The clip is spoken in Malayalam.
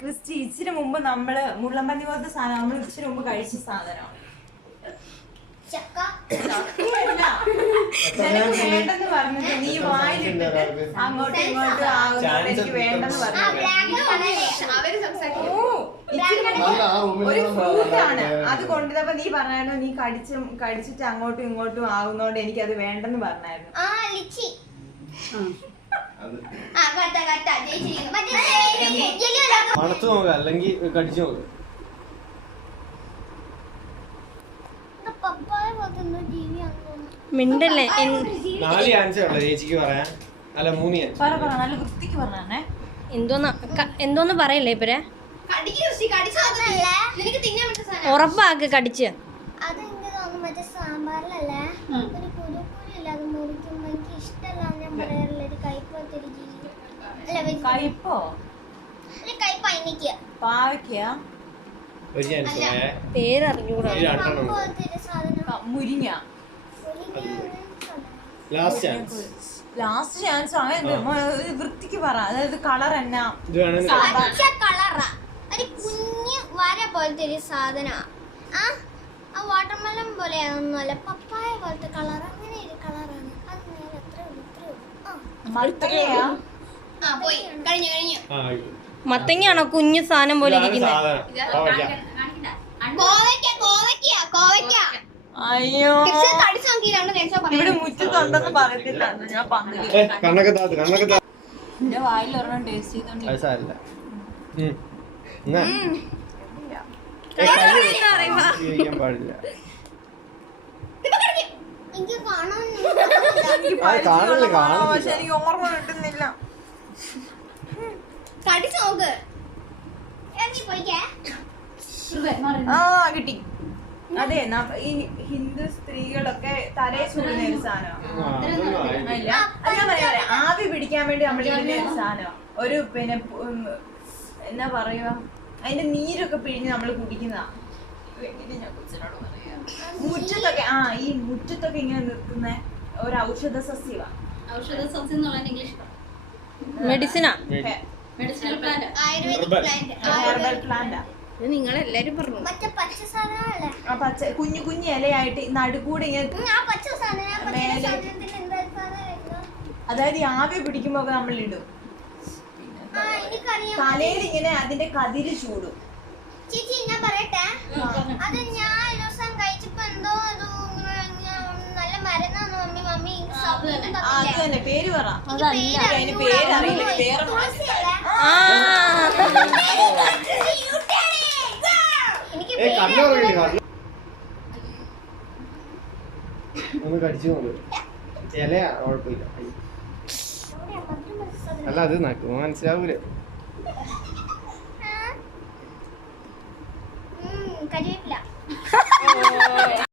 ക്രിസ്റ്റി ഇച്ചിരി മുമ്പ് നമ്മള് മുള്ളമ്പന്നി പോലത്തെ സാധനം നമ്മൾ ഇച്ചിരി മുമ്പ് കഴിച്ച സാധനമാണ്. നിനക്ക് വേണ്ടെന്ന് പറഞ്ഞിട്ട് നീ വായിലിട്ടിട്ട് അങ്ങോട്ടും ഇങ്ങോട്ടും ആകുന്നോണ്ട് എനിക്ക് വേണ്ടെന്ന് പറഞ്ഞു. ഒരു ഫ്രൂട്ടാണ് അത് കൊണ്ടുവന്നപ്പോ നീ പറഞ്ഞായിരുന്നു നീ കടിച്ചിട്ട് അങ്ങോട്ടും ഇങ്ങോട്ടും ആകുന്നോണ്ട് എനിക്ക് അത് വേണ്ടെന്ന് പറഞ്ഞായിരുന്നു. മണത്ത് നോക്ക അല്ലെങ്കിൽ കടിച്ചു നോക്ക. മിണ്ടല്ലേ 4 ആൻസർ ഉള്ള ചേച്ചിക്ക് പറയാൻ. അല്ല 3 ആൻസർ. നല്ല വൃത്തിക്ക് പറഞ്ഞേ. എന്തോന്ന് പറയല്ലേ ഇപ്പരെ ഉറപ്പാക്ക് കടിച്ച്. കയ്പോ പാവയ്ക്കാ ഒരു ചാൻസ് പേരറിഞ്ഞൂടാ. മുരിങ്ങ ലാസ്റ്റ് ചാൻസ് അങ്ങനെ വൃത്തിക്ക് പറ. അതായത് കളർ എന്നാ കുഞ്ഞ് വര പോലത്തെ ഒരു സാധനം. ആ വാട്ടർമെലൺ പോലെയൊന്നുമല്ല, പപ്പായ പോലത്തെ കളർ. അങ്ങനെ ഒരു കളറാണ്. മത്തങ്ങയാണോ കുഞ്ഞു സാധനം പോലെ ഇരിക്കുന്നത്? അയ്യോ ഇവിടെ മുറ്റത്തുണ്ടെന്ന് പറയത്തില്ല. ഞാൻ പറഞ്ഞില്ല എന്റെ വായിൽ ഒരെണ്ണം ടേസ്റ്റ് ചെയ്തോണ്ടിരിക്കും. പാടില്ല. പക്ഷെ എനിക്ക് ഓർമ്മ കിട്ടുന്നില്ല. കിട്ടി. അതെ ഈ ഹിന്ദു സ്ത്രീകളൊക്കെ തലേ ചൂടുന്ന ഒരു സാധനമാണ്. ഞാൻ പറയാം ആവി പിടിക്കാൻ വേണ്ടി നമ്മൾ ഇടുന്ന ഒരു സാധനം. ഒരു പിന്നെ എന്നാ പറയുക, അതിന്റെ നീരൊക്കെ പിഴിഞ്ഞ് നമ്മൾ കുടിക്കുന്നതാ. ഞാൻ കൊച്ചിനോട് പറയാ മുറ്റത്തൊക്കെ ഈ മുറ്റത്തൊക്കെ ഇങ്ങനെ നിൽക്കുന്ന ഒരു ഔഷധ സസ്യമാണ്. മെഡിസിനാ, ഹെർബൽ പ്ലാന്റാ. നിങ്ങളെല്ലാരും പറഞ്ഞു. പച്ച കുഞ്ഞു കുഞ്ഞു ഇലയായിട്ട് നടുക്കൂടെ ഇങ്ങനെ, അതായത് ഈ ആവി പിടിക്കുമ്പോ നമ്മൾ ഇടും. തലയിൽ ഇങ്ങനെ അതിന്റെ കതിര് ചൂടും. ചേച്ചി ഞാൻ പറയട്ടെ, അത് ഞാൻ ഒരു ദിവസം കഴിച്ചപ്പോ എന്തോ നല്ല മരുന്നാന്ന് മമ്മി മമ്മി അത് തന്നെ പേര് പറ. അതിന് പേരറിയില്ല. വേറെ ഒന്ന് കടിച്ചു നോക്ക്. ഇലയാ കുഴപ്പമില്ല. അല്ല അത് മനസ്സിലാവൂലേ.